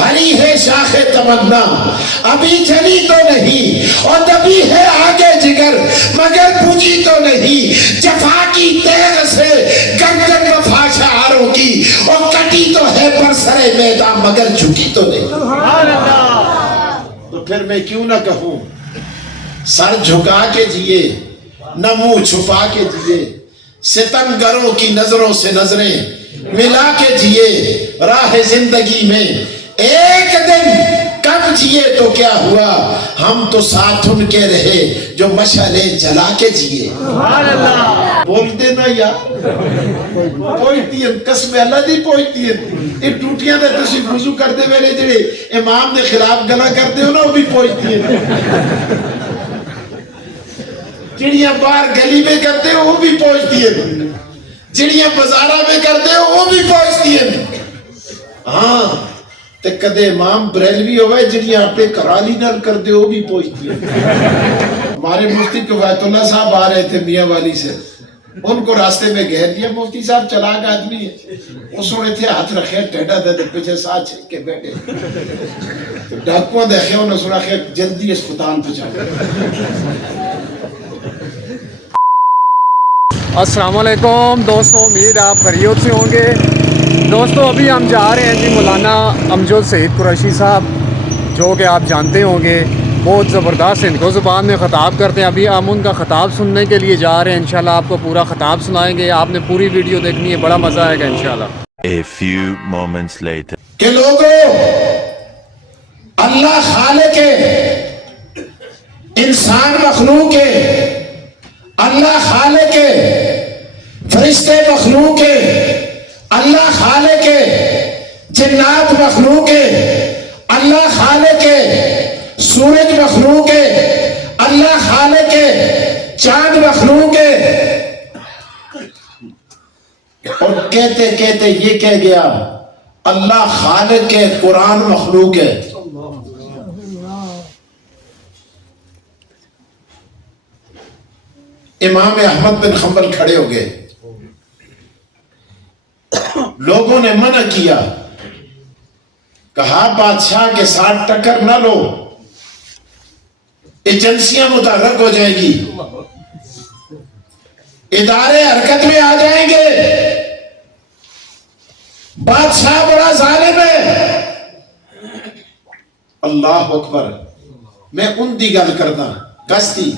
ہری ہے شاخ تمنا ابھی جلی تو نہیں، اور دبی ہے آگے جگر مگر بجھی تو نہیں، جفا کی تیغ سے گردن وفا شعاروں کی، اور کٹی تو ہے پر سرے میدان مگر جھکی تو نہیں۔ تو پھر میں کیوں نہ کہوں سر جھکا کے جیے نہ منہ چھپا کے جیے، ستم گروں کی نظروں سے نظریں ملا کے جیے، راہ زندگی میں ایک دن کم جیے تو کیا ہوا، ہم تو ساتھ ان کے رہے جو مشعلیں جلا کے جیے۔ بول دینا یا پوچھتی ہیں قسم اللہ دی پوچھتی ہیں، یہ ٹوٹیاں دے تسی وضو کر دے ویلے جڑے امام دے خلاف گلا کرتے ہو نا وہ بھی پوچھتی ہیں، جڑیاں باہر گلی میں کرتے ہو وہ بھی پہنچتی ہیں، جڑیاں بازارہ میں کرتے ہو وہ بھی پہنچتی ہیں۔ ہاں تے کدے امام بریلوی ہوئے جڑیاں اپنے کرالی نال کرتے ہو وہ بھی پہنچتی ہیں۔ ہمارے مفتی کفایت اللہ صاحب آ رہے تھے میاں والی سے، ان کو راستے میں گھیر دیا، مفتی صاحب چلاک آدمی ہے، اس نے تھے ہاتھ رکھے ٹیڈا دے پیچھے ساتھ چھک کے بیٹھے، تو ڈاکووں دیکھے انہوں نے سنا کہ جلدی اسپتال پہنچا۔ السلام علیکم دوستو، امید آپ خیریت سے ہوں گے۔ دوستو ابھی ہم جا رہے ہیں جی مولانا امجد سعید قریشی صاحب، جو کہ آپ جانتے ہوں گے بہت زبردست ہندکو زبان میں خطاب کرتے ہیں۔ ابھی ہم ان کا خطاب سننے کے لیے جا رہے ہیں، انشاءاللہ آپ کو پورا خطاب سنائیں گے، آپ نے پوری ویڈیو دیکھنی ہے، بڑا مزہ آئے گا انشاءاللہ۔ A few moments later. کہ لوگوں اللہ خالق ہے، انسان مخلوق ہے، اللہ خالق ہے، فرشتے مخلوق ہے، اللہ خالق ہے، جنات مخلوق ہے، اللہ خالق ہے، سورج مخلوق ہے، اللہ خالق ہے، چاند مخلوق ہے، اور کہتے کہتے یہ کہہ گیا اللہ خالق ہے، قرآن مخلوق ہے۔ امام احمد بن حنبل کھڑے ہو گئے، لوگوں نے منع کیا، کہا بادشاہ کے ساتھ ٹکر نہ لو، ایجنسیاں متحرک ہو جائیں گی، ادارے حرکت میں آ جائیں گے، بادشاہ بڑا ظالم ہے۔ اللہ اکبر، میں ان دی گل کرنا کستی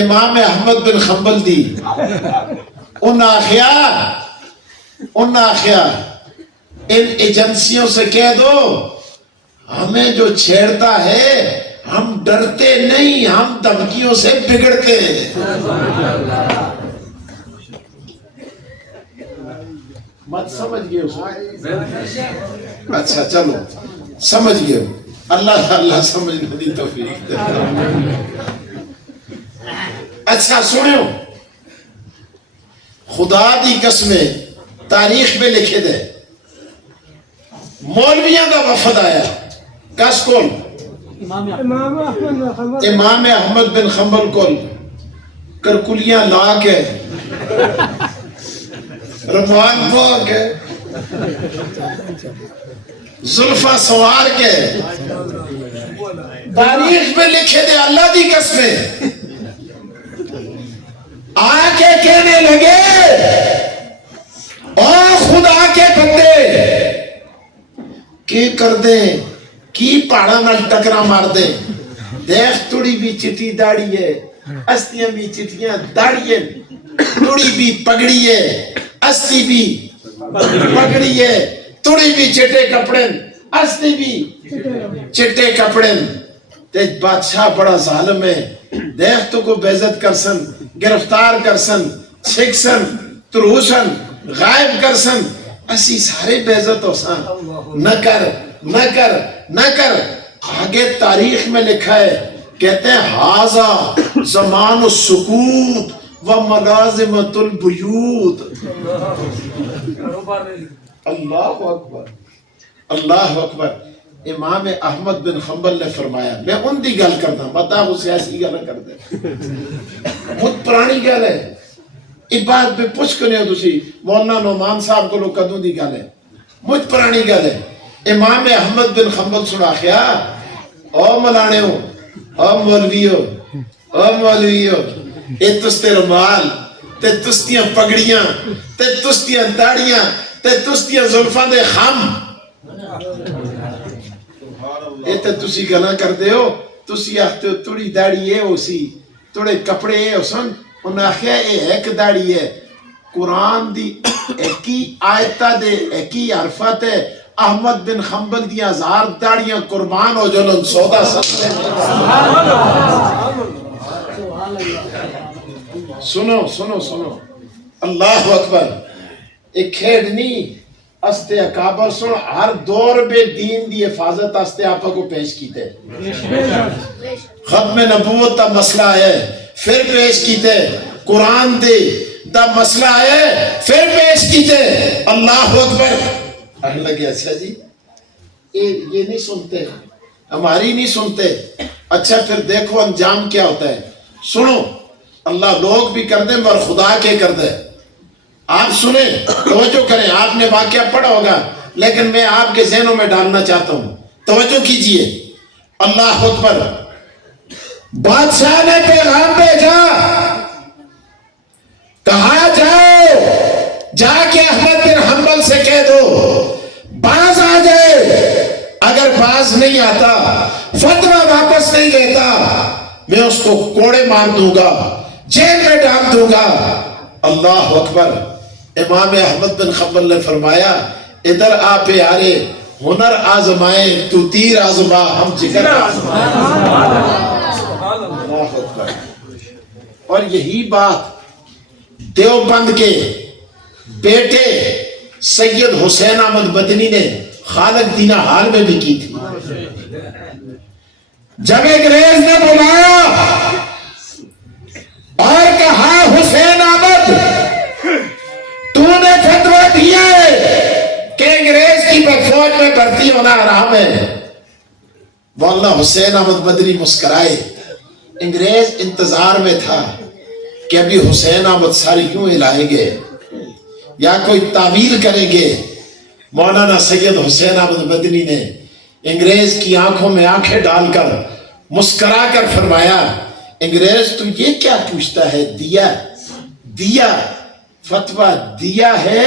امام احمد بن حنبل دی، ان آخیا ان ایجنسیوں سے کہہ دو ہمیں جو چھیڑتا ہے ہم ڈرتے نہیں، ہم دھمکیوں سے بگڑتے ہیں۔ مت سمجھ گئے اسے؟ اچھا چلو سمجھ گئے، اللہ سمجھنے دی توفیق دے۔ اچھا سنو، خدا دی قسمیں تاریخ میں لکھے دے، مولویاں دا وفد آیا کس کول؟ امام احمد بن حنبل کول، کرکلیاں لا کے رومان پو کے زلفہ سوار کے، تاریخ میں لکھے دے اللہ دی قسمیں، آ کے کہنے لگے او خدا کے بندے کی کر دیں، کی پہاڑا نال ٹکرا مار دیں، دیکھ توڑی بھی چٹی داڑی ہے، استیاں بھی چٹیاں داڑی ہے، توڑی بھی پگڑی ہے، استی بھی پگڑی ہے، توڑی بھی چٹے کپڑے، استی بھی چٹے کپڑے، تے بادشاہ بڑا ظالم ہے، دیکھ تو کو بیعزت کرسن، گرفتار کرسن، چھکسن، تروسن، غائب کرسن، اسی سارے بیعزت ہو سن، نہ کر نہ کر نہ کر۔ آگے تاریخ میں لکھا ہے، کہتے ہیں ہاذا زمان السکوت وملازمۃ البیوت۔ اللہ اکبر، اللہ اکبر۔ امام احمد بن حنبل نے فرمایا، میں ان دی گل کرنا، بتا وہ سیاسی گل کر دے، بہت پرانی گل ہے، اس بات پہ پوچھ کرنے ہو تسی مولانا نعمان صاحب کو لو کدوں دی گل ہے، مجھ پرانی گل ہے امام احمد بن حنبل سنا خیا او ملانے ہو او مولویو اے تستے رمال تے تستیاں پگڑیاں تے تستیاں داڑیاں تے تستیاں زلفاں دے خم اے تے تسی گلاں کردے ہو تسی آختے ہو توڑی داڑی ہے اسی توڑے کپڑے ہے اسن انہاں آخیا اے ایک داڑی ہے قرآن دی ایکی آیتہ دے ایکی عرفت ہے احمد بن حنبل دی 1000 داڑیاں قربان ہو جنن سودا سستے سنو اللہ اکبر ایک کھیڑ نہیں استے اکابر سن ہر دور بے دین دی حفاظت استے آپا کو پیش کیتے ختم نبوت تا مسئلہ ہے پھر پیش کیتے قرآن دے دا مسئلہ ہے پھر پیش کیتے اللہ اکبر اہل لگے اچھا جی یہ نہیں سنتے ہماری نہیں سنتے اچھا پھر دیکھو انجام کیا ہوتا ہے سنو اللہ لوگ بھی کر دیں اور خدا کے کر دیں آپ سنیں توجہ کریں آپ نے واقعہ پڑھا ہوگا لیکن میں آپ کے ذہنوں میں ڈالنا چاہتا ہوں توجہ کیجئے اللہ اکبر بادشاہ نے پیغام بھیجا کہا جاؤ جا کے احمد بن حنبل سے کہہ دو باز آ جائے اگر باز نہیں آتا فتویٰ واپس نہیں لیتا میں اس کو کوڑے مار دوں گا جیل میں ڈال دوں گا اللہ اکبر امام احمد بن حنبل نے فرمایا ادھر آ پیارے ہنر آزمائیں تو تیر آزما ہم جگر آزمائیں اللہ اکبر اور یہی بات دیوبند کے بیٹے سید حسین احمد مدنی نے خالق دینہ حال میں بھی کی تھی جب انگریز نے بلایا اور کہا حسین احمد تو نے فتویٰ دیا ہے کہ انگریز کی فوج میں بھرتی ہونا حرام ہے مولانا حسین احمد مدنی مسکرائے انگریز انتظار میں تھا کہ ابھی حسین احمد ساری کیوں ہلائیں گے یا کوئی تعویل کریں گے مولانا سید حسین احمد مدنی نے انگریز کی آنکھوں میں آنکھیں ڈال کر مسکرا کر فرمایا انگریز تو یہ کیا پوچھتا ہے دیا فتویٰ دیا ہے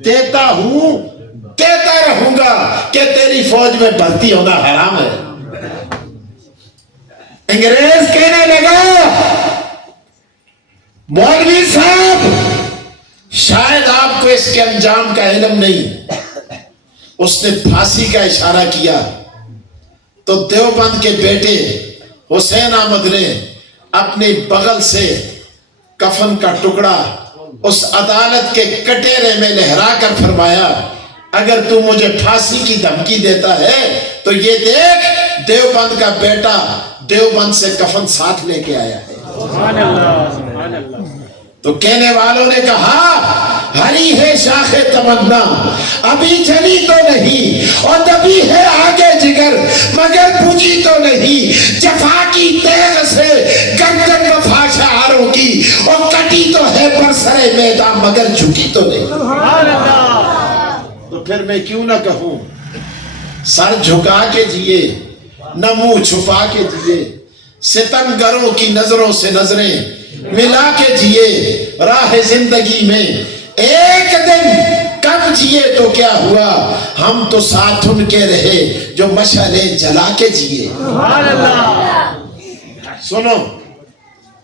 دیتا ہوں دیتا رہوں گا کہ تیری فوج میں بھرتی ہونا حرام ہے انگریز کہنے لگا مولوی صاحب شاید آپ کو اس کے انجام کا علم نہیں اس نے پھانسی کا اشارہ کیا تو دیوبند کے بیٹے حسین احمد نے اپنی بغل سے کفن کا ٹکڑا اس عدالت کے کٹیرے میں لہرا کر فرمایا اگر تو مجھے پھانسی کی دھمکی دیتا ہے تو یہ دیکھ دیوبند کا بیٹا دیوبند سے کفن ساتھ لے کے آیا ہے تو کہنے والوں نے کہا ہری ہے شاخ تمنا ابھی چلی تو نہیں اور دبی ہے آگے جگر مگر بجھی تو نہیں جفا کی تیغ سے گردن وفا شعاروں کی اور کٹی تو ہے پر سرے میدان مگر جھکی تو نہیں تو پھر میں کیوں نہ کہوں سر جھکا کے جیے نہ منہ چھپا کے جیے ستمگروں کی نظروں سے نظریں ملا کے جیے راہ زندگی میں ایک دن کم جیے تو کیا ہوا ہم تو ساتھ ان کے رہے جو مشعلیں جلا کے جیے سنو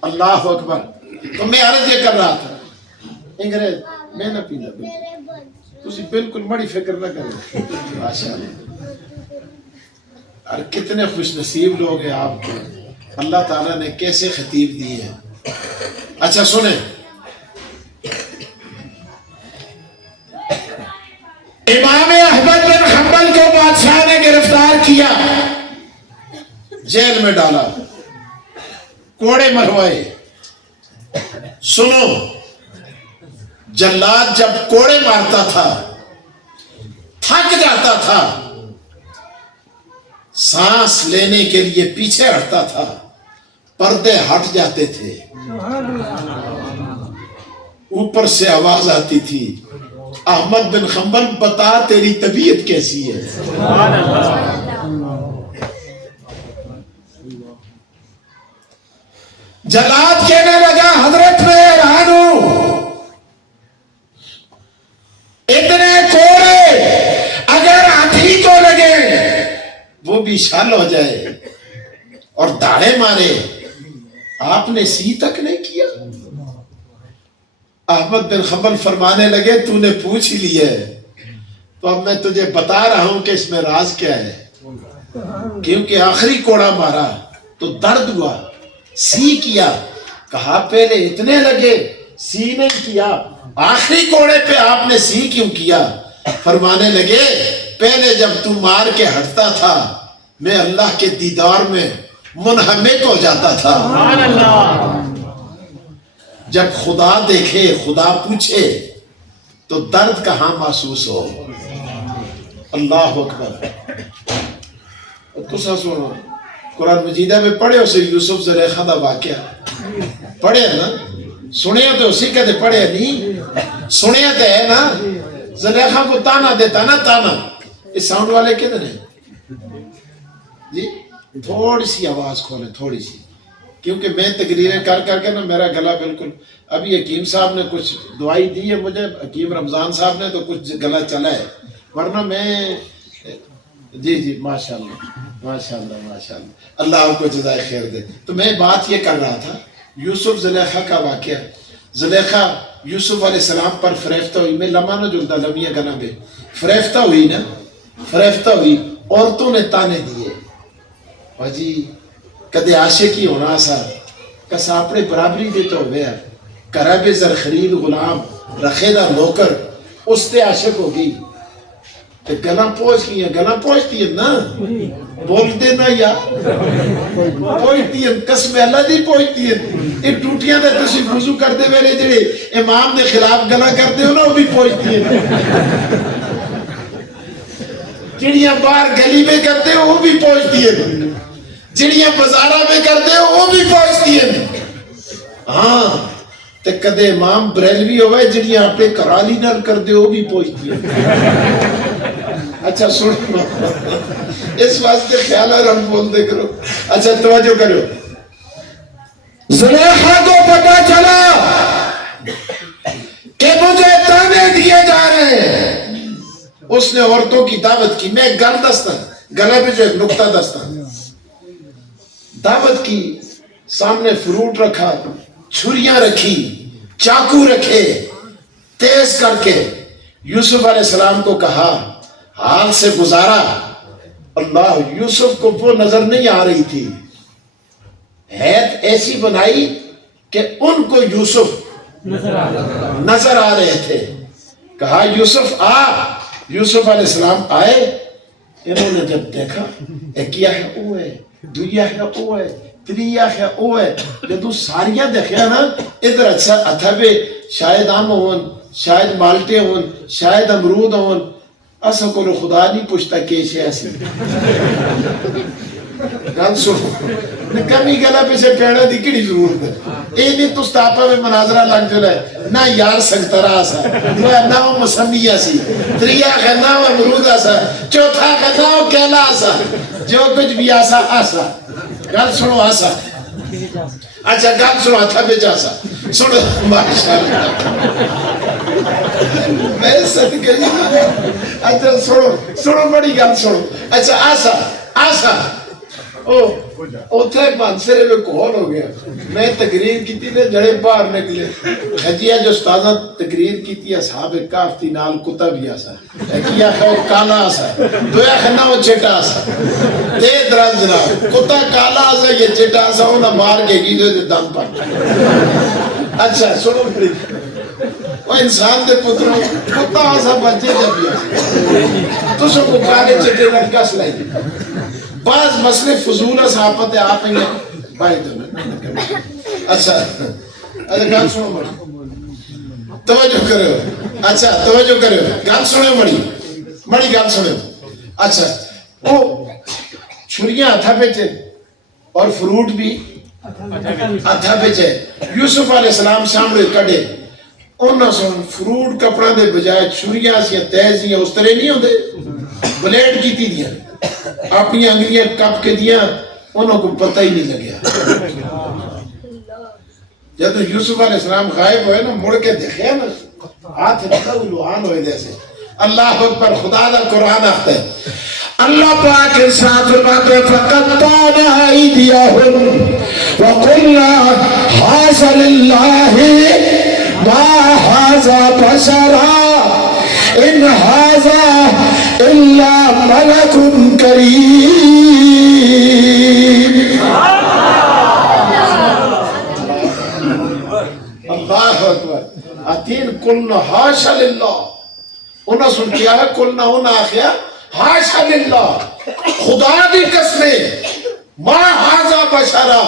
اللہ اکبر تو میں عرض یہ کر رہا تھا انگریز میں نہ پینا تسی بالکل بڑی فکر نہ کریں ماشاءاللہ اور کتنے خوش نصیب لوگ ہیں آپ کے اللہ تعالیٰ نے کیسے خطیب دی ہے اچھا سنیں امام احمد بن حنبل کو بادشاہ نے گرفتار کیا جیل میں ڈالا کوڑے مروائے سنو جلاد جب کوڑے مارتا تھا تھک جاتا تھا سانس لینے کے لیے پیچھے ہٹتا تھا پردے ہٹ جاتے تھے اوپر سے آواز آتی تھی احمد بن حنبل بتا تیری طبیعت کیسی ہے؟ جلاد کہنے لگا حضرت میں حیران ہوں، اتنے کوڑے اگر ہاتھی کو لگے وہ بھی شل ہو جائے اور داڑے مارے، آپ نے سی تک نہیں کیا۔ احمد بن حنبل فرمانے لگے تو نے پوچھ ہی لیا ہے تو اب میں تجھے بتا رہا ہوں کہ اس میں راز کیا ہے، کیونکہ آخری کوڑا مارا تو درد ہوا، سی کیا، کہا پہلے اتنے لگے سی نہیں کیا، آخری کوڑے پہ آپ نے سی کیوں کیا؟ فرمانے لگے پہلے جب تو مار کے ہٹتا تھا میں اللہ کے دیدار میں منہمک ہو جاتا تھا، جب خدا دیکھے خدا پوچھے تو درد کہاں محسوس ہو۔ اللہ اکبر۔ تو سنو قرآن مجیدہ میں پڑھے اسے یوسف زلیخا دا واقعہ پڑھے نا، سنے تو اسی کہتے پڑھے نہیں، سنے تو ہے نا، زلیخا کو تانا دیتا نا، تانا۔ اس ساؤنڈ والے کہتے ہیں جی تھوڑی سی آواز کھولیں، تھوڑی سی، کیونکہ میں تقریریں کر کر کے نا میرا گلا بالکل، ابھی حکیم صاحب نے کچھ دعائی دی ہے مجھے، حکیم رمضان صاحب نے تو کچھ گلا چلا ہے، ورنہ میں جی جی ماشاءاللہ ماشاءاللہ ماشاءاللہ، اللہ آپ کو جزائے خیر دے۔ تو میں بات یہ کر رہا تھا یوسف زلیخا کا واقعہ۔ زلیخا یوسف علیہ السلام پر فریفتہ ہوئی، میں لمحہ نہ جلتا لمحیہ گنا بے، فریفتہ ہوئی نا، فریفتہ ہوئی، عورتوں نے تانے دیے، جی کدے عاشقی ہونا سا کساپڑے برابری دے تو ہویا، کرب زر خرید غلام رکھے دا نوکر، اس تے عاشق ہو گئی، تے گلاں پہنچ گئی ہیں، گلاں پہنچتی ہیں نا، بول دے نا یا پہنچتی ہیں، قسم اللہ دی پہنچتی ہیں، یہ ٹوٹیاں دے تسی وضو کر دے میرے جڑے امام نے خلاف گلاں کر دے ہو نا وہ بھی پہنچتی ہیں، جڑیاں باہر گلی میں کرتے ہو وہ بھی پہنچتی ہیں، جڑیاں بازارہ میں کرتے ہو وہ بھی پہنچتی ہیں۔ ہاں تے کدے امام بریلوی ہوئے جڑیاں اپنے کرالی نال کر دے وہ بھی پہنچتی ہیں۔ اچھا سنو اس واسطے خیال ہے ہم بول دے کرو، اچھا توجہ کرو۔ زلیخا کو پتا چلا کہ مجھے تانے دیے جا رہے ہیں، اس نے عورتوں کی دعوت کی، میں گل دستا گلے پہ جو ایک نکتہ دستا، دعوت کی، سامنے فروٹ رکھا، چھریاں رکھی، چاقو رکھے، تیز کر کے یوسف علیہ السلام کو کہا، حال سے گزارا۔ اللہ، یوسف کو وہ نظر نہیں آ رہی تھی، حید ایسی بنائی کہ ان کو یوسف نظر آ رہے تھے، کہا یوسف آ۔ یوسف علیہ السلام آئے، انہوں نے جب دیکھا ایکیا ہے او ہے، دویا ہے او ہے، تریا ہے او ہے، جدو ساریاں دیکھیا نا ادھر اچھا اتھبے شاید آم ہون، شاید مالٹے ہون، شاید امرود ہون، اسا کو خدا نہیں پوچھتا کیسے ایسی گل سنو کمی گلا پہ سے پیڑا دی کڑی ضرورت ہے، اے نہیں تو ستاپا میں مناظرہ لگ جو لائے نہ یار سکترا سا، نہ وہ مسمیہ سی، تریا ہے نہ وہ امرود آسا، چوتھا ہے نہ وہ کیلا آسا، جو کچھ بھی آسا آسا، گل سنو آسا، اچھا گل سنو آتھا پہ جاسا، سنو ماشاءاللہ میں صدقہ جی، اچھا سنو بڑی گل سنو، اچھا آسا آسا، اوتھے پانسرے میں کون ہو گیا، میں تقریر کی تھی نے جڑے باہر نکلے، حجیہ جو استاذہ تقریر کی تھی اصحاب کاف تھی نال کتا بھی آسا، ایکیا خواہ کالا آسا، دویا خواہ وہ چٹا آسا، تید رات جناب کتا کالا آسا یہ چٹا آسا ہونا مار کے گی دے دم پر۔ اچھا سنو پھر وہ انسان دے پتروں کتا آسا بچے جب بھی آسا تو سب کو کالے چٹے رنگ کس لائی بعض مسئلے فضول صحافت آپ ہیں بھائی دن۔ اچھا اچھا گل سنو بڑی توجہ کرو، اچھا توجہ کرو گل سنو بڑی گل سنو، اچھا وہ چھریاں ہتھا پہ چے اور فروٹ بھی ہتھا پہ چے، یوسف علیہ السلام سامنے کڑے، انہاں سن فروٹ کپڑا دے بجائے چھریاں سی تیزیاں اس طرح نہیں ہوندے بلیڈ کیتی دیاں اپنی انگلیاں کپ کے دیاں انہوں کو پتہ ہی نہیں لگیا جب یوسف علیہ السلام غائب ہوئے نا مڑ کے دیکھے نا ہاتھ نکل لوہان ہوئے جیسے اللہ اکبر خدا دا قرآن آختا ہے اللہ پاک ارشاد فرماتے ہیں فقطعنا ایدیہم وقلنا حاش للہ ما ھذا بشرا ان ھذا الا ملک کریم اللہ اکبر اتین قلنا حاش للہ انہاں سن کیا ہے قلنا انہاں آخیا حاش للہ خدا دی قسمیں ما ھذا بشرا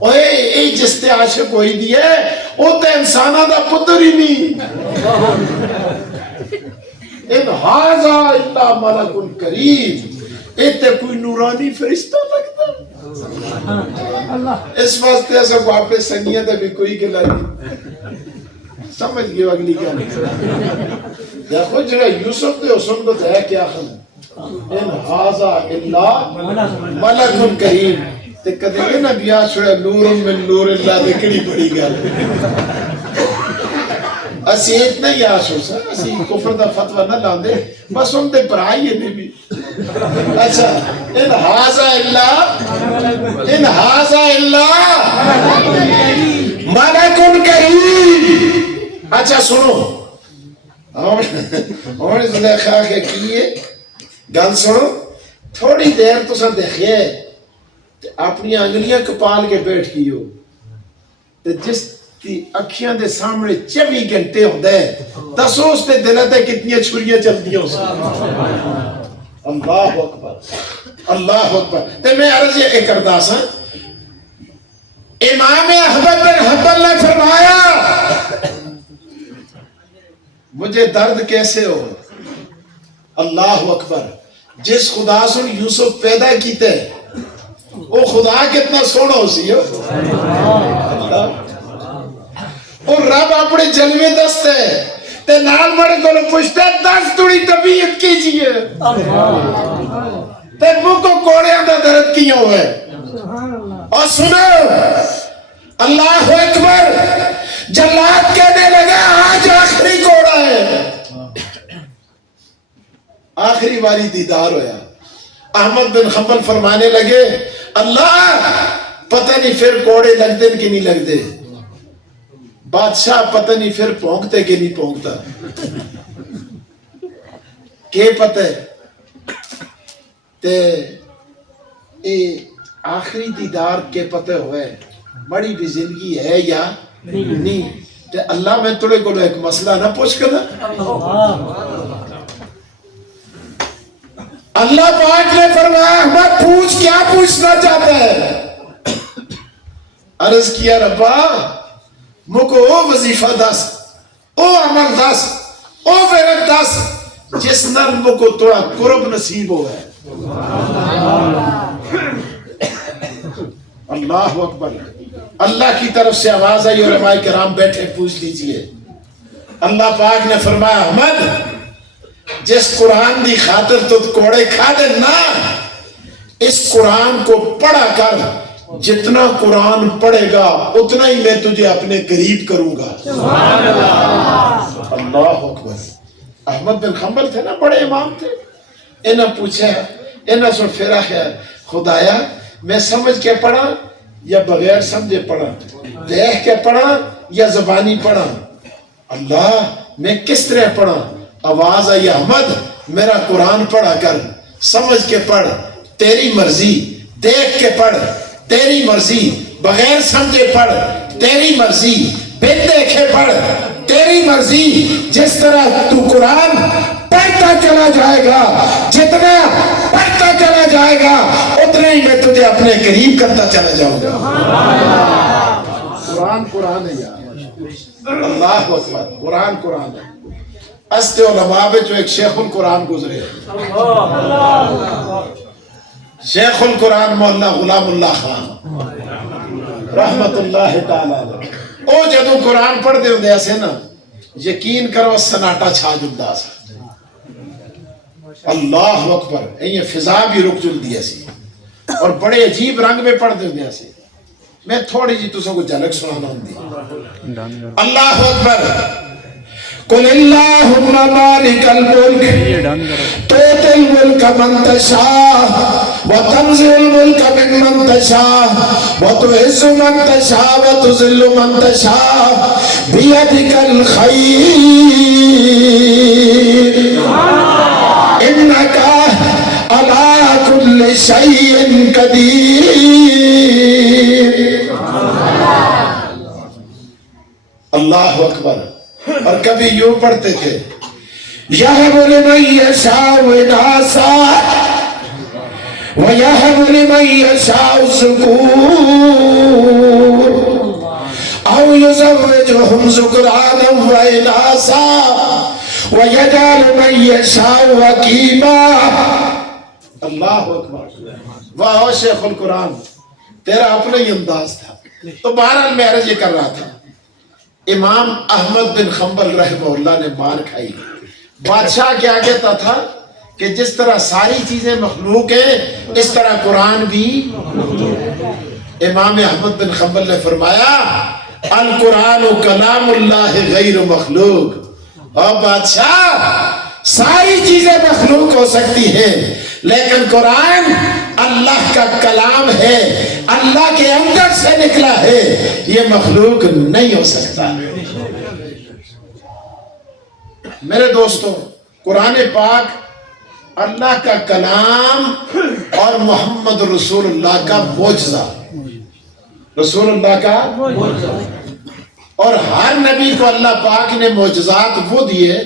اوے اے جس تے عاشق ہوئی دی ہے او تے انسانہ دا پتر ہی نہیں ان ھذا الا ملک کریم اے تے کوئی نورانی فرشتہ لگتا اس واسطے ایسا کو آپ نے سنگیت ہے بھی کوئی گلا نہیں سمجھ گئے اگلی کیا نہیں دیکھو جڑا یوسف دے حسن کو ہے کیا خم ان ھذا الا ملک کریم تے کدے یہ نہ بیا چھڑے نور من نور اللہ دے کڑی بڑی گل اسی اتنا ہی آسو سا اسی کفر دا فتوہ نہ لاندے بس ان دے پرائی ہے بھی اچھا ان ھذا الا ملک کریم اچھا سنو اور زلیخا کے کیے گل سنو تھوڑی دیر تو سا دیکھئے اپنی انگلیاں کپال کے بیٹھ کی ہو تو جس کی اکھیاں دے سامنے 24 گھنٹے ہوندے دسو اس تے دلہ تے کتنی چھریاں چل دی ہو اللہ اکبر تے میں عرض یہ کردہ سا امام احمد بن حنبل نے فرمایا مجھے درد کیسے ہو اللہ اکبر جس خدا سن یوسف پیدا کیتے وہ خدا کتنا سونا ہو سی اور رب اپنے جلوے دستے تے نال بڑے کو پوچھتے 10 توڑی طبیعت کیجئے تے وہ کو کوڑے اندر درد کیا ہوئے اور سنو اللہ اکبر جلات کہنے لگا آج آخری کوڑا ہے آخری باری دیدار ہویا احمد بن حنبل فرمانے لگے اللہ پتہ نہیں پھر کوڑے لگتے کہ نہیں لگتے بادشاہ پتہ نہیں پھر پونکتے کہ نہیں پونکتا کہ پتہ ہے تے اے آخری دیدار کے پتہ ہوئے بڑی بھی زندگی ہے یا نہیں تے اللہ میں تھوڑے کو ایک مسئلہ نہ پوچھ کرنا اللہ پاک نے فرمایا احمد پوچھ کیا پوچھنا چاہتا ہے عرض کیا ربا مکو او وظیفہ دس او عمل دس او فرد دس جس نر مکو تھوڑا قرب نصیب ہوا ہے اللہ اکبر اللہ کی طرف سے آواز آئی علماء کرام بیٹھے پوچھ لیجئے اللہ پاک نے فرمایا احمد جس قرآن دی خاطر تو کوڑے کھا دے نا اس قرآن کو پڑھا کر جتنا قرآن پڑھے گا اتنا ہی میں تجھے اپنے قریب کروں گا اللہ اکبر احمد بن حنبل تھے نا بڑے امام تھے انہوں پوچھا انہوں سے پھرا ہے خدایا میں سمجھ کے پڑھا یا بغیر سمجھے پڑھا دیکھ کے پڑھا یا زبانی پڑھا اللہ میں کس طرح پڑھا آواز آئی احمد میرا قرآن پڑھا کر سمجھ کے پڑھ تیری مرضی دیکھ کے پڑھ تیری مرضی بغیر سمجھے پڑھ تیری مرضی بن دیکھے پڑھ تیری مرضی جس طرح تو قرآن پڑھتا چلا جائے گا جتنا پڑھتا چلا جائے گا اتنا ہی میں تجھے اپنے قریب کرتا چلا جاؤں گا قرآن ہے یار اللہ اکبر قرآن ہے استے علماء میں جو ایک شیخ القرآن گزرے شیخ القرآن مولانا غلام اللہ خان رحمت اللہ تعالی او جدو قرآن پڑھ دے ہوندے ایسے نا یقین کرو سناٹا چھا جلدا سا اللہ اکبر یہ فضا بھی رک جلدی سی اور بڑے عجیب رنگ میں پڑھ دے سی میں تھوڑی جی تسوں کو جھلک سنانا ہوں اللہ اکبر قل اللہم مالک الملک تؤتی الملک من تشاء وتنزع الملک ممن تشاء وتعز من تشاء وتذل من تشاء بیدک الخیر انک علی کل شیء قدیر اللہ اکبر اور کبھی یوں پڑھتے تھے یَهْبُ لِمَن يَشَاءُ إِنَاثًا وَيَهْبُ لِمَن يَشَاءُ الذُّكُورَ أَوْ يُزَوِّجُهُمْ ذُكْرَانًا وَإِنَاثًا وَيَجْعَلُ مَن يَشَاءُ عَقِيمًا اللہ اکبر واہ شیخ القرآن تیرا اپنا ہی انداز تھا تو بہرحال میں عرض یہ کر رہا تھا امام احمد بن حنبل رحمہ اللہ نے مار کھائی بادشاہ کیا کہتا تھا کہ جس طرح ساری چیزیں مخلوق ہیں اس طرح قرآن بھی امام احمد بن حنبل نے فرمایا القرآن کلام اللہ غیر مخلوق اور بادشاہ ساری چیزیں مخلوق ہو سکتی ہیں لیکن قرآن اللہ کا کلام ہے اللہ کے اندر سے نکلا ہے یہ مخلوق نہیں ہو سکتا میرے دوستوں قرآن پاک اللہ کا کلام اور محمد رسول اللہ کا معجزہ رسول اللہ کا اور ہر نبی کو اللہ پاک نے معجزات وہ دیے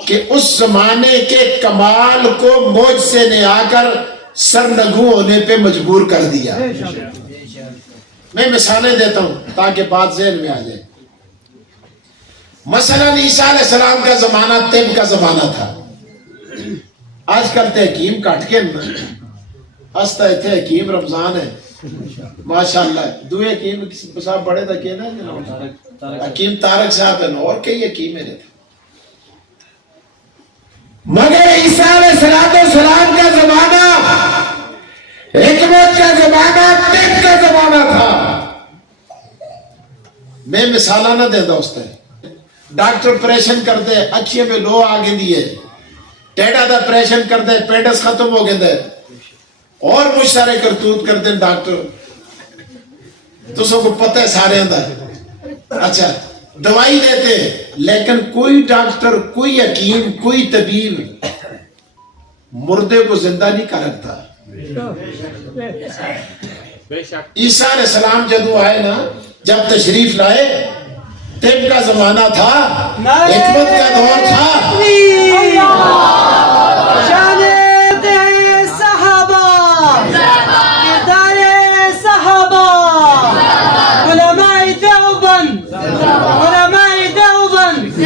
کہ اس زمانے کے کمال کو معجزے نے آ کر سرنگوں ہونے پہ مجبور کر دیا میں مثالیں دیتا ہوں تاکہ بات ذہن میں آ جائے مثلا عیسیٰ علیہ السلام کا زمانہ طب کا زمانہ تھا آج کل تحکیم کٹ کے ہستا ہے حکیم رمضان ہے ماشاءاللہ دوئے حکیم صاحب بڑے تھا کہ نا حکیم طارق صاحب ہے اور کئی حکیم میرے تھے مگر عیسیٰ علیہ السلام کا زمانہ حکمت کا زمانہ طب کا زمانہ تھا میں مثالہ نہ دے دوست ہے ڈاکٹر پریشن کر دے اکھیے میں لو آگے دیئے ٹیڑا دا پریشن کر دے پیڈس ختم ہو گئے دے اور مجھ سارے کرتوت کر دیں ڈاکٹر تو سب کو پتہ ہے سارے اندر اچھا دوائی دیتے لیکن کوئی ڈاکٹر کوئی حکیم کوئی طبیب مردے کو زندہ نہیں کر رکھتا عیسیٰ علیہ السلام جدو آئے نا جب تشریف لائے طب کا زمانہ تھا حکمت کا دور تھا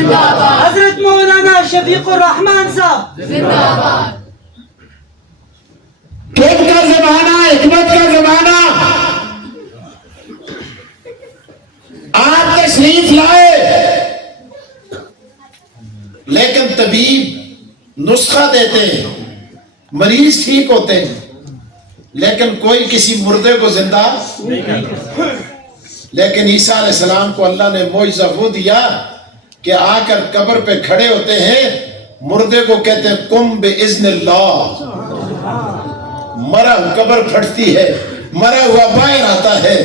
حضرت مولانا شفیق الرحمان صاحب طب کا زمانہ حکمت کا زمانہ آپ تشریف لائے لیکن طبیب نسخہ دیتے ہیں مریض ٹھیک ہوتے ہیں لیکن کوئی کسی مردے کو زندہ لیکن عیسیٰ علیہ السلام کو اللہ نے معجزہ وہ دیا کہ آ کر قبر پہ کھڑے ہوتے ہیں مردے کو کہتے ہیں قم باذن اللہ مرا قبر پھٹتی ہے مرا ہوا باہر آتا ہے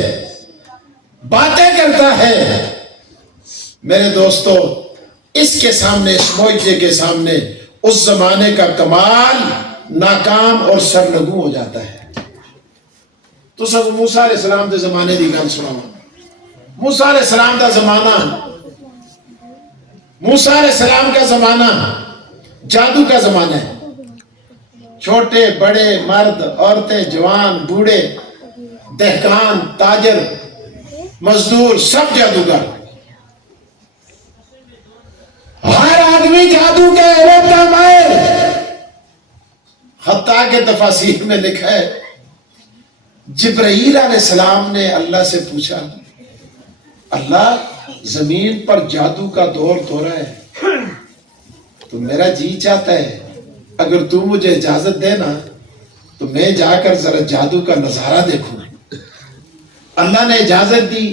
باتیں کرتا ہے میرے دوستو اس کے سامنے اس معجزے کے سامنے اس زمانے کا کمال ناکام اور سرنگوں ہو جاتا ہے تو سب موسیٰ علیہ السلام دے زمانے دی گل سناؤ موسیٰ علیہ السلام دا زمانہ موسیٰ علیہ السلام کا زمانہ جادو کا زمانہ ہے چھوٹے بڑے مرد عورتیں جوان بوڑھے دہقان تاجر مزدور سب جادوگر ہر آدمی جادو کے علم کا ماہر حتیٰ کہ تفاسیر میں لکھا ہے جبرائیل علیہ السلام نے اللہ سے پوچھا اللہ زمین پر جادو کا دور ہو رہا ہے تو میرا جی چاہتا ہے اگر تو مجھے اجازت دے نا تو میں جا کر ذرا جادو کا نظارہ دیکھوں. اللہ نے اجازت دی.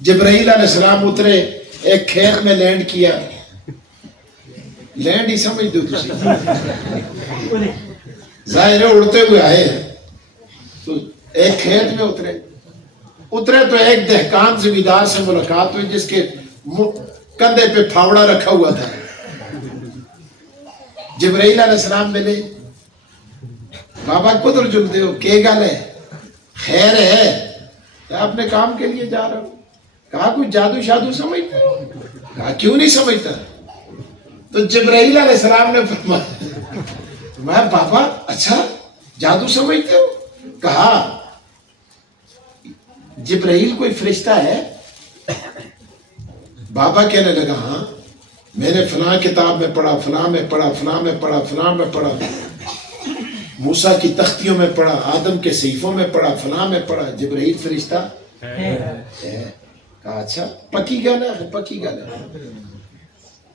جبرائیل علیہ السلام اترے, ایک کھیت میں لینڈ کیا. لینڈ ہی سمجھ دو تسی, ظاہر ہے اڑتے ہوئے آئے تو ایک کھیت میں اترے تو ایک دہقان زمیندار سے ملاقات ہوئی جس کے کندھے پہ پھاوڑا رکھا ہوا تھا. جبرائیل علیہ السلام ملے. بابا کدھر جلتے ہو, کی گل ہے, خیر ہے, اپنے کام کے لیے جا رہا ہوں. کہا کوئی جادو شادو سمجھتا ہو؟ کہا کیوں نہیں سمجھتا. تو جبرائیل علیہ السلام نے فرمایا بابا اچھا جادو سمجھتے ہو؟ کہا جبرائیل کوئی فرشتہ ہے؟ بابا کہنے لگا ہاں, میں نے فلاں کتاب میں پڑھا, فلاں میں پڑھا, فلاں میں پڑھا, فلاں میں پڑھا, موسیٰ کی تختیوں میں پڑھا, آدم کے صحیفوں میں پڑھا, فلاں میں پڑھا, جبرائیل فرشتہ ہے. کہا اچھا پکی گل ہے, پکی گل ہے.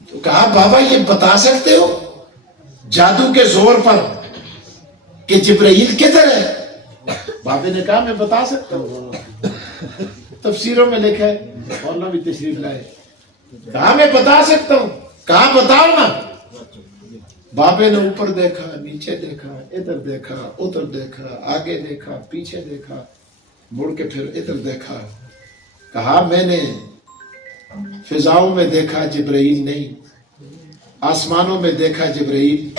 تو کہا بابا یہ بتا سکتے ہو جادو کے زور پر کہ جبرائیل کدھر ہے؟ بابے نے کہا میں بتا سکتا ہوں, تفسیروں میں لکھا ہے, مولانا بھی تشریف لائے. کہا میں بتا سکتا ہوں. کہا بتاؤ نا. بابے نے اوپر دیکھا, نیچے دیکھا, ادھر دیکھا, ادھر دیکھا, آگے دیکھا, پیچھے دیکھا, مڑ کے پھر ادھر دیکھا. کہا میں نے فضاؤں میں دیکھا جبرائیل نہیں, آسمانوں میں دیکھا جبرائیل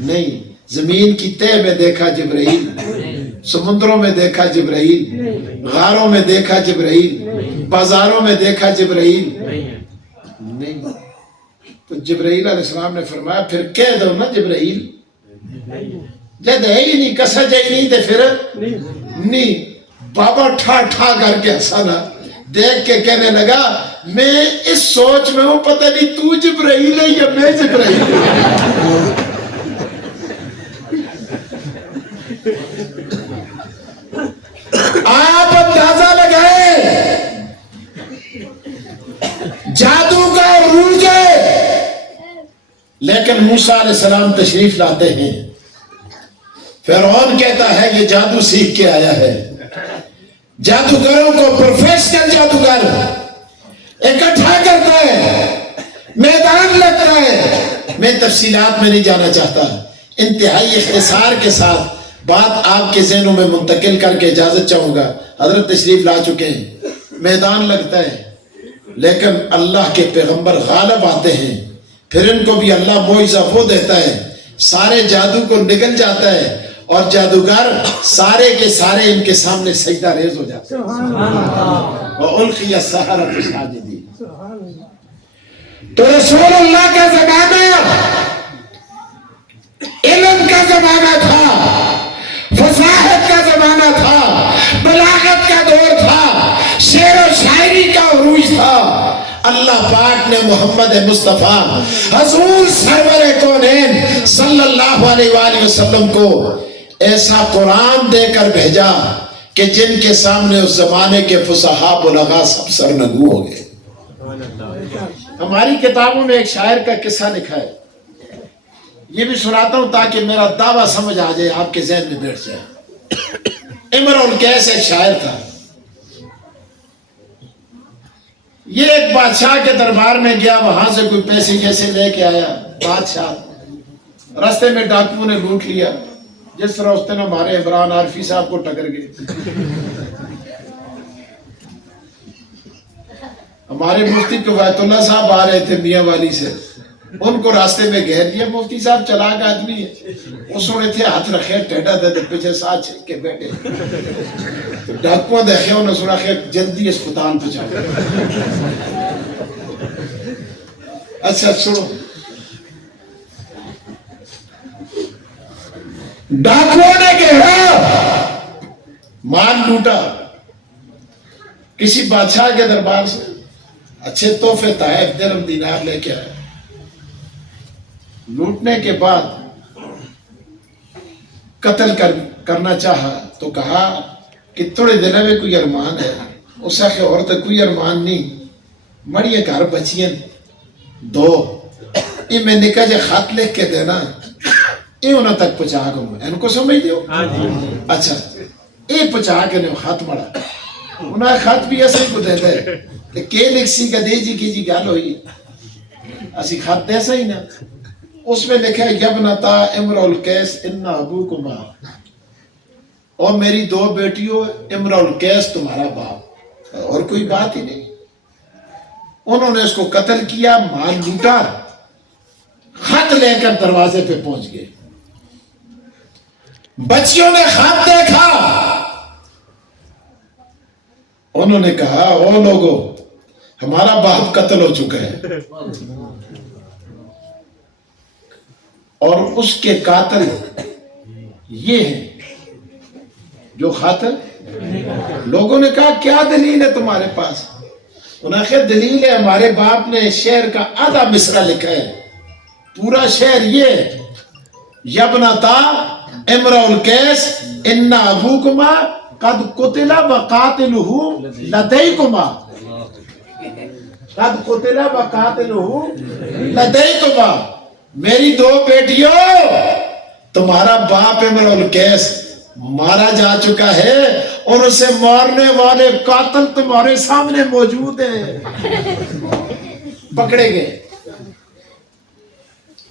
نہیں, زمین کی تہ میں دیکھا جبرائیل, سمندروں میں دیکھا جبرائیل, غاروں میں دیکھا جبرائیل, بازاروں میں دیکھا جبرائیل نہیں. تو جبرائیل علیہ السلام نے فرمایا پھر کہہ دو نا جبرائیل, جد ہے ہی نہیں, کسا جائی نہیں تے پھر نہیں. بابا ٹھا ٹھا کر کے ہنسانا, دیکھ کے کہنے لگا میں اس سوچ میں ہوں پتہ نہیں تو جبرائیل ہے یا میں جبرائیل ہوں. آپ اندازہ لگائیں جادو کا عروج ہے, لیکن موسیٰ علیہ السلام تشریف لاتے ہیں. فرعون کہتا ہے یہ جادو سیکھ کے آیا ہے. جادوگروں کو پروفیشنل جادوگر اکٹھا کرتا ہے, میدان لگتا ہے. میں تفصیلات میں نہیں جانا چاہتا, انتہائی اختصار کے ساتھ بات آپ کے ذہنوں میں منتقل کر کے اجازت چاہوں گا. حضرت تشریف لا چکے ہیں, میدان لگتا ہے, لیکن اللہ کے پیغمبر غالب آتے ہیں, پھر ان کو بھی اللہ معجزہ وہ دیتا ہے, سارے جادو کو نگل جاتا ہے اور جادوگر سارے کے سارے ان کے سامنے سجدہ ریز ہو جاتے ہیں. وَأُلْقِيَ السَّحَرَةُ سَاجِدِينَ. تو رسول اللہ کا زمانہ علم کا زمانہ تھا, فصاحت کا زمانہ تھا, بلاغت کا دور تھا, شعر و شاعری کا عروج تھا. اللہ پاک نے محمد مصطفیٰ حضور سرور کونین صلی اللہ علیہ وآلہ وسلم کو ایسا قرآن دے کر بھیجا کہ جن کے سامنے اس زمانے کے فصحاء بلغاء سب سرنگو ہو گئے. ہماری کتابوں میں ایک شاعر کا قصہ لکھا ہے, یہ بھی سناتا ہوں تاکہ میرا دعویٰ سمجھ آ جائے, آپ کے ذہن میں بیٹھ جائے. امرؤ القیس ایک شاعر تھا. یہ ایک بادشاہ کے دربار میں گیا, وہاں سے کوئی پیسے جیسے لے کے آیا. بادشاہ راستے میں ڈاکوؤں نے لوٹ لیا, جس طرح اس دن ہمارے عمران عارفی صاحب کو ٹکر گئے. ہمارے مفتی قویت اللہ صاحب آ رہے تھے میاں والی سے, ان کو راستے میں گھیر لیا. مفتی صاحب چلاک آدمی ہے, وہ سنے تھے ہاتھ رکھے ٹیٹا دے پیچھے ساتھ چھک کے بیٹھے. ڈاکوؤں دیکھے انہوں نے سنا کہ جلدی اسپتال پہنچا. اچھا سنو, ڈاکوؤں نے گھیرا, مال لوٹا. کسی بادشاہ کے دربار سے اچھے تحفے تحائف درہم دینار لے کے آیا. لوٹنے کے بعد قتل کرنا چاہا تو کہا کہ تھوڑے دنوں میں کوئی ارمان ہے. اس سے اور تو کوئی ارمان نہیں, مڑیے گھر بچیاں دو یہ میں نکا جے خط لکھ کے دینا یہ انہوں تک پہنچا گا ان کو سمجھ دیو اچھا یہ پہنچا کے نہیں خط مڑا انہیں خط بھی ایسے کو دے دے کہ کے لکھ سی کا دے جی کی جی گال ہوئی اسی خط دے سا ہی نا اس میں لکھا ہے یبنتا امرؤ القیس ان ابوکما اور میری دو بیٹیوں امرؤ القیس تمہارا باپ اور کوئی بات ہی نہیں انہوں نے اس کو قتل کیا مال لوٹا خط لے کر دروازے پہ پہنچ گئے بچیوں نے خط دیکھا انہوں نے کہا او لوگو ہمارا باپ قتل ہو چکا ہے اور اس کے قاتل یہ ہیں جو قاتل لوگوں نے کہا کیا دلیل ہے تمہارے پاس انہوں نے کہا دلیل ہے ہمارے باپ نے شعر کا آدھا مصرع لکھا ہے پورا شعر یہ یبنتا امرؤ القیس ان ابوکما قد قتل وقاتلہ لدیکما قد قتل وقاتلہ لدیکما میری دو بیٹیوں تمہارا باپ امرؤ القیس مارا جا چکا ہے اور اسے مارنے والے قاتل تمہارے سامنے موجود ہیں پکڑے گئے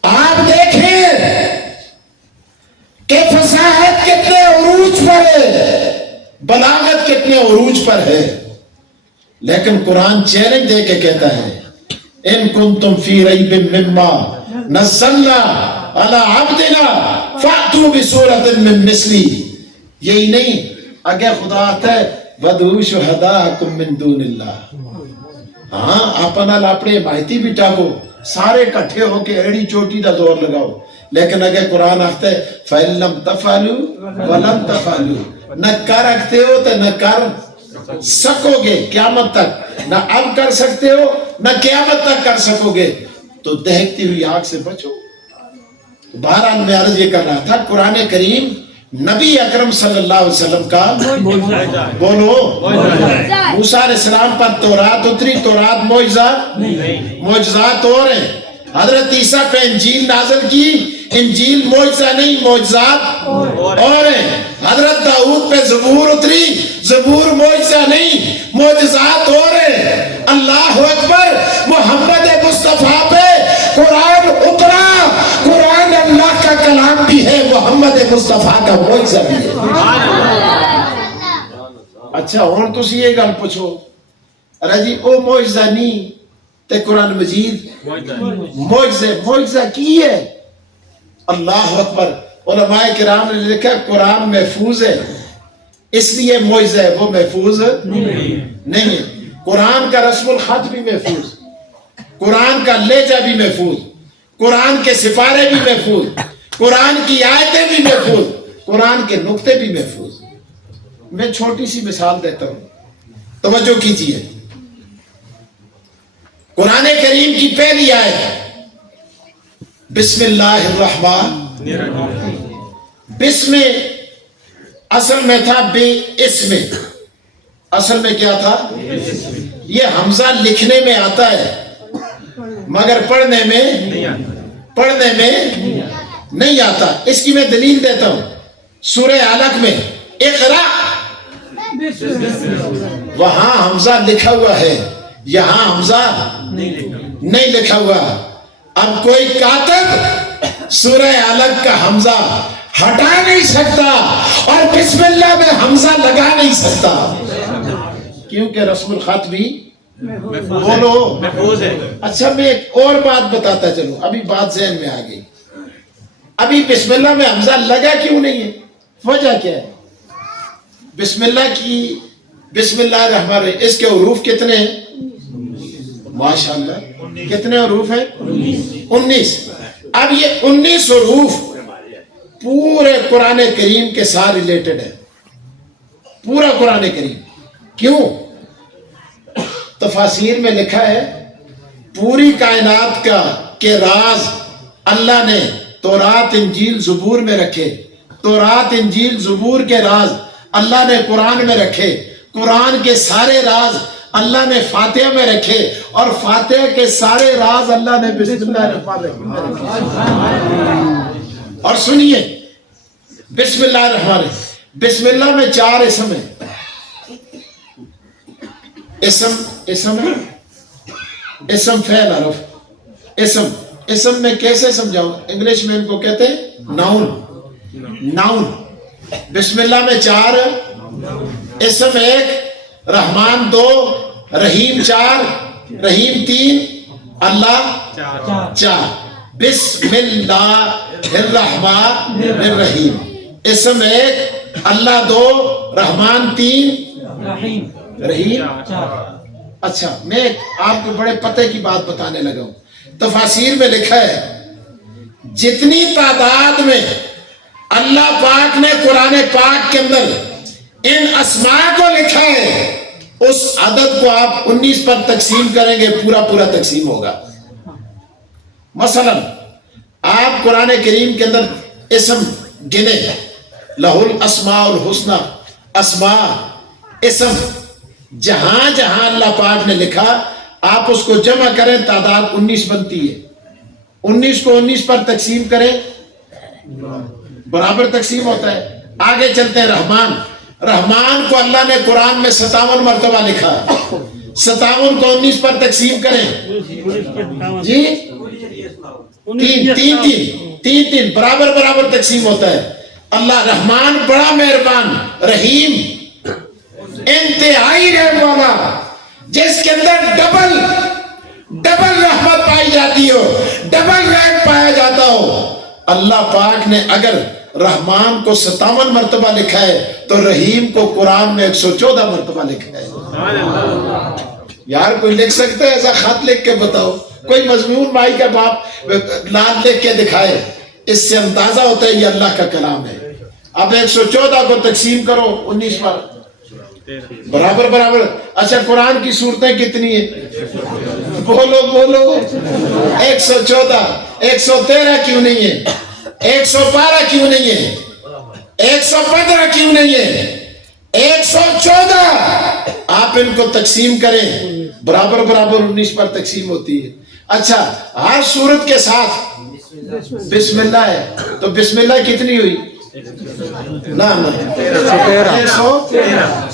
آپ دیکھیں کہ فصاحت کتنے عروج پر ہے بلاغت کتنے عروج پر ہے لیکن قرآن چیلنج دے کے کہتا ہے ان کنتم فی ریب مما نزلنا علی عبدنا فأتوا بسورۃ من مثلی یہی نہیں اگر خدا آتا ہے وَدْعُوا شُهَدَاءَكُم مِّن دُونِ اللَّهِ ہاں اپنا لاپڑے ماہیتی بھی ٹاکو سارے کٹھے ہو کے ایڑی چوٹی دا دور لگاؤ لیکن اگر قرآن آتا ہے فَإِن لَمْ تَفْعَلُوا وَلَمْ تَفْعَلُوا نہ کر رکھتے ہو تو نہ کر سکو گے قیامت تک نہ اب کر سکتے ہو نہ قیامت تک کر سکو گے تو دہکتی ہوئی آگ سے بچو بہرحال میں عرض یہ کر رہا تھا قرآن کریم نبی اکرم صلی اللہ علیہ وسلم کا بولو موسیٰ علیہ السلام پر تورات اتری تورات معجزات اور ہیں حضرت عیسیٰ پہ انجیل نازل کی انجیل معجزہ نہیں معجزات اور ہیں حضرت داؤد پہ زبور اتری زبور معجزہ نہیں معجزات اور ہیں اللہ اکبر محمد مصطفیٰ پہ قرآن اترا قرآن اللہ کا کلام بھی ہے محمد مصطفیٰ کا معجزہ بھی ہے اچھا اور تسی یہ گل پوچھو ارے جی او معجزہ نہیں تے قرآن مجید معجزہ کی ہے اللہ اکبر علماء کرام نے لکھا قرآن محفوظ ہے اس لیے معجزہ ہے وہ محفوظ نہیں ہے قرآن کا رسم الخط بھی محفوظ قرآن کا لہجہ بھی محفوظ قرآن کے سپارے بھی محفوظ قرآن کی آیتیں بھی محفوظ قرآن کے نقطے بھی محفوظ میں چھوٹی سی مثال دیتا ہوں توجہ کیجیے قرآن کریم کی پہلی آیت بسم اللہ الرحمن بسم اصل میں تھا بے اسم اصل میں کیا تھا یہ حمزہ لکھنے میں آتا ہے مگر پڑھنے میں نہیں آتا اس کی میں دلیل دیتا ہوں سورہ علق میں اقرا وہاں حمزہ لکھا ہوا ہے یہاں حمزہ نہیں لکھا ہوا اب کوئی کاتب سورہ علق کا حمزہ ہٹا نہیں سکتا اور بسم اللہ میں حمزہ لگا نہیں سکتا کیونکہ رسم الخط بھی بولو اچھا میں ایک اور بات بتاتا چلوں ابھی بات ذہن میں آ گئی ابھی بسم اللہ میں حمزہ لگا کیوں نہیں ہے وجہ کیا ہے بسم اللہ کی بسم اللہ الرحمن الرحیم اس کے حروف کتنے ہیں ماشاءاللہ کتنے حروف ہیں 19 اب یہ 19 حروف پورے قرآن کریم کے ساتھ ریلیٹڈ ہے پورا قرآن کریم کیوں تفاسیر میں لکھا ہے پوری کائنات کا کہ راز اللہ نے تورات انجیل زبور میں رکھے تورات انجیل زبور کے راز اللہ نے قرآن میں رکھے قرآن کے سارے راز اللہ نے فاتحہ میں رکھے اور فاتحہ کے سارے راز اللہ نے بسم اللہ الرحمن الرحیم میں رکھے. اور سنیے بسم اللہ الرحمن الرحیم. بسم اللہ میں 4 اسم ہیں. اسم ہے اسم فعل حرف. اسم میں کیسے سمجھاؤں؟ انگلش میں ان کو کہتے ہیں ناؤن. بسم اللہ میں 4 اسم 1 رحمان 2 رحیم 4 رحیم 3 اللہ 4. بسم اللہ الرحمن الرحیم. اسم 1 اللہ 2 رحمان 3 رحیم. اچھا میں آپ کو بڑے پتے کی بات بتانے لگا ہوں. تفاسیر میں لکھا ہے جتنی تعداد میں اللہ پاک نے قرآن پاک کے اندر ان اسماء کو لکھا ہے اس عدد کو آپ 19 پر تقسیم کریں گے پورا تقسیم ہوگا. مثلا آپ قرآن کریم کے اندر اسم گنے لہ الاسماء الحسنی اسماء اسم جہاں جہاں اللہ پاک نے لکھا آپ اس کو جمع کریں تعداد 19 بنتی ہے. 19 کو 19 پر تقسیم کریں برابر تقسیم ہوتا ہے. آگے چلتے ہیں رحمان کو اللہ نے قرآن میں 57 مرتبہ لکھا. 57 کو 19 پر تقسیم کریں جی 3 برابر تقسیم ہوتا ہے. اللہ رحمان بڑا مہربان رحیم انتہائی رحم والا جس کے اندر ڈبل رحمت پائی جاتی ہو ڈبل رحم پایا جاتا ہو. اللہ پاک نے اگر رحمان کو 57 مرتبہ لکھا ہے تو رحیم کو قرآن میں 114 مرتبہ لکھا ہے. یار کوئی لکھ سکتا ہے ایسا خط لکھ کے بتاؤ؟ کوئی مضمون بھائی کا باپ لال لکھ کے دکھائے. اس سے اندازہ ہوتا ہے یہ اللہ کا کلام ہے. اب 114 کو تقسیم کرو 19 پر برابر. اچھا قرآن کی صورتیں کتنی ہیں؟ بولو 114. 113 کیوں نہیں ہے؟ 112 کیوں نہیں ہے؟ 115 کیوں نہیں ہے؟ 114. آپ ان کو تقسیم کریں برابر 19 پر تقسیم ہوتی ہے. اچھا ہر صورت کے ساتھ بسم اللہ ہے تو بسم اللہ کتنی ہوئی؟ نہ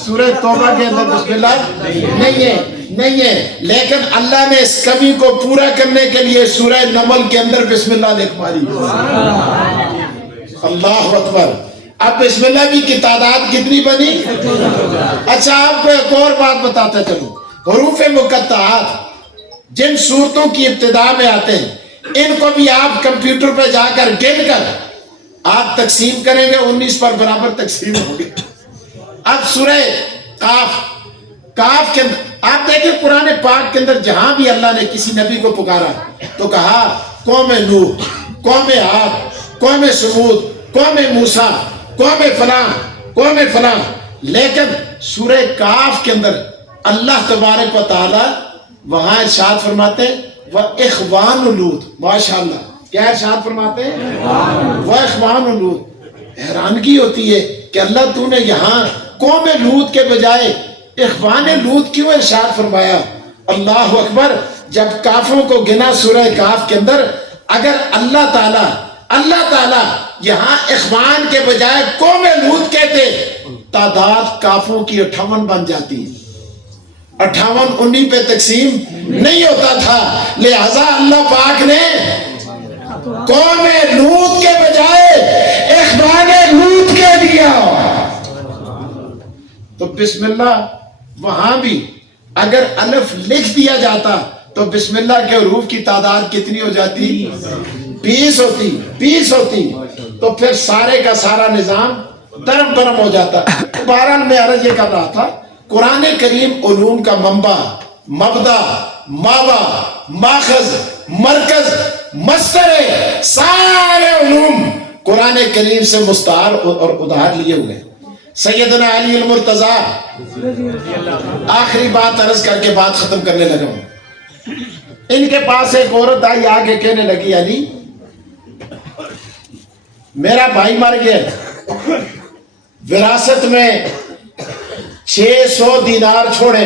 سورہ توبہ کے اندر بسم اللہ نہیں ہے لیکن اللہ نے اس کمی کو پورا کرنے کے لیے سورہ نمل کے اندر بسم اللہ لکھ ماری. اللہ اکبر. اب بسم اللہ بھی کی تعداد کتنی بنی؟ اچھا آپ کو ایک اور بات بتاتا چلوں. حروف مقطعات جن صورتوں کی ابتدا میں آتے ہیں ان کو بھی آپ کمپیوٹر پہ جا کر گن کر آپ تقسیم کریں گے 19 پر برابر تقسیم ہوگی. اب سورہ کاف کے اندر آپ دیکھیں قرآن پاک کے اندر جہاں بھی اللہ نے کسی نبی کو پکارا تو کہا قوم نوح قوم عاد قوم سمود قوم موسیٰ قوم فلاں. لیکن سورہ کاف کے اندر اللہ تبارک و تعالی وہاں ارشاد فرماتے ہیں وَإِخْوَانُ لُوط. ماشاءاللہ کیا ارشاد فرماتے ہیں؟ وَإِخْوَانُ لُوط. حیرانگی ہوتی ہے کہ اللہ تو نے یہاں قوم لوط کے بجائے اخوان لوط کیوں ارشاد فرمایا؟ اللہ اکبر. جب کافروں کو گنا سورہ کاف کے اندر اگر اللہ تعالی یہاں اخوان کے بجائے قوم لوط کہتے تعداد کافروں کی 58 بن جاتی. 58 19 پہ تقسیم نہیں ہوتا تھا. لہذا اللہ پاک نے قوم لوط کے بجائے اخوان لوط کہہ دیا. تو بسم اللہ وہاں بھی اگر الف لکھ دیا جاتا تو بسم اللہ کے حروف کی تعداد کتنی ہو جاتی؟ 20 ہوتی. تو پھر سارے کا سارا نظام درم برم ہو جاتا. بہرحال میں عرض یہ کر رہا تھا قرآن کریم علوم کا منبع مبدا ماوا ماخذ مرکز مصدر ہے. سارے علوم قرآن کریم سے مستعار اور ادھار لیے ہوئے ہیں. سیدنا علی المرتضی آخری بات عرض کر کے بات ختم کرنے لگا ہوں. ان کے پاس ایک عورت آئی آگے کہنے لگی علی میرا بھائی مر گیا وراثت میں 600 دینار چھوڑے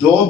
2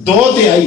2/3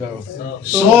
100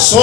100।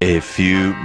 A few